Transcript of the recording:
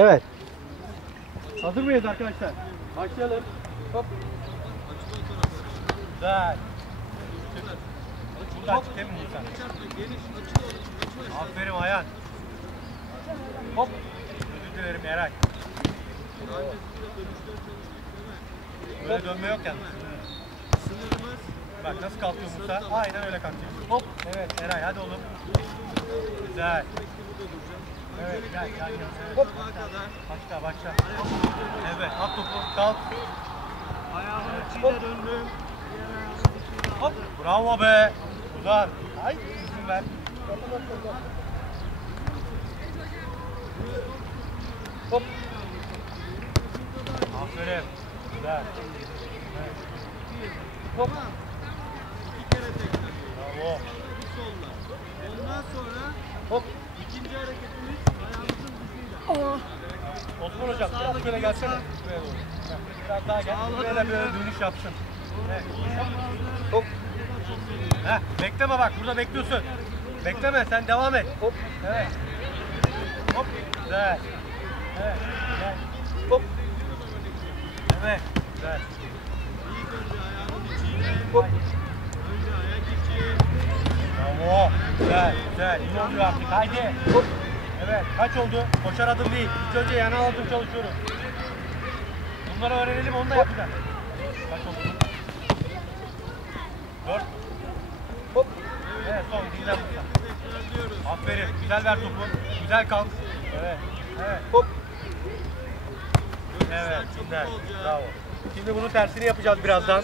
Evet. Hazır mıyız arkadaşlar? Başlayalım. Hop. Güzel. Buradan çık değil mi Musa? Aferin Ayhan. Hop. Özür dilerim Eray. Böyle dönme yok yalnız. Bak nasıl kalkıyor Musa? Aynen öyle kalkıyor. Hop. Evet Eray hadi oğlum. Güzel. Evet gel gel gel. Hop. Başla başla. Evet at topu kalk. Ayağımın içine döndüm. Hop. Bravo be. Uzan. Ay izin ver. Hop. Aferin. Güzel. Hop. İki kere tekrar. Bravo. Bir solla. Ondan sonra Hop. İkinci hareketimiz ayağımızın dışıyla. Osman hocam biraz böyle gelsene. Buraya doğru. Biraz daha gel. Buraya da böyle dönüş yapsın. Evet. Hop. Heh, bekleme bak burada bekliyorsun. Bekleme sen devam et. Hop. Evet. Hop. Güzel. Evet. Güzel. Hop. Evet. Güzel. Hop. Güzel. Güzel. İyi oluyor artık. Haydi. Evet. Kaç oldu? Koşar adım değil. İlk önce yana adım çalışıyoruz. Bunları öğrenelim onu da yapacağız. Kaç oldu? Dört. Hop. Evet son dinlen. Tekrarlıyoruz. Aferin. Güzel ver topu. Güzel kalk. Evet. Evet. Hop. Evet. Güzel. Bravo. Şimdi bunun tersini yapacağız birazdan.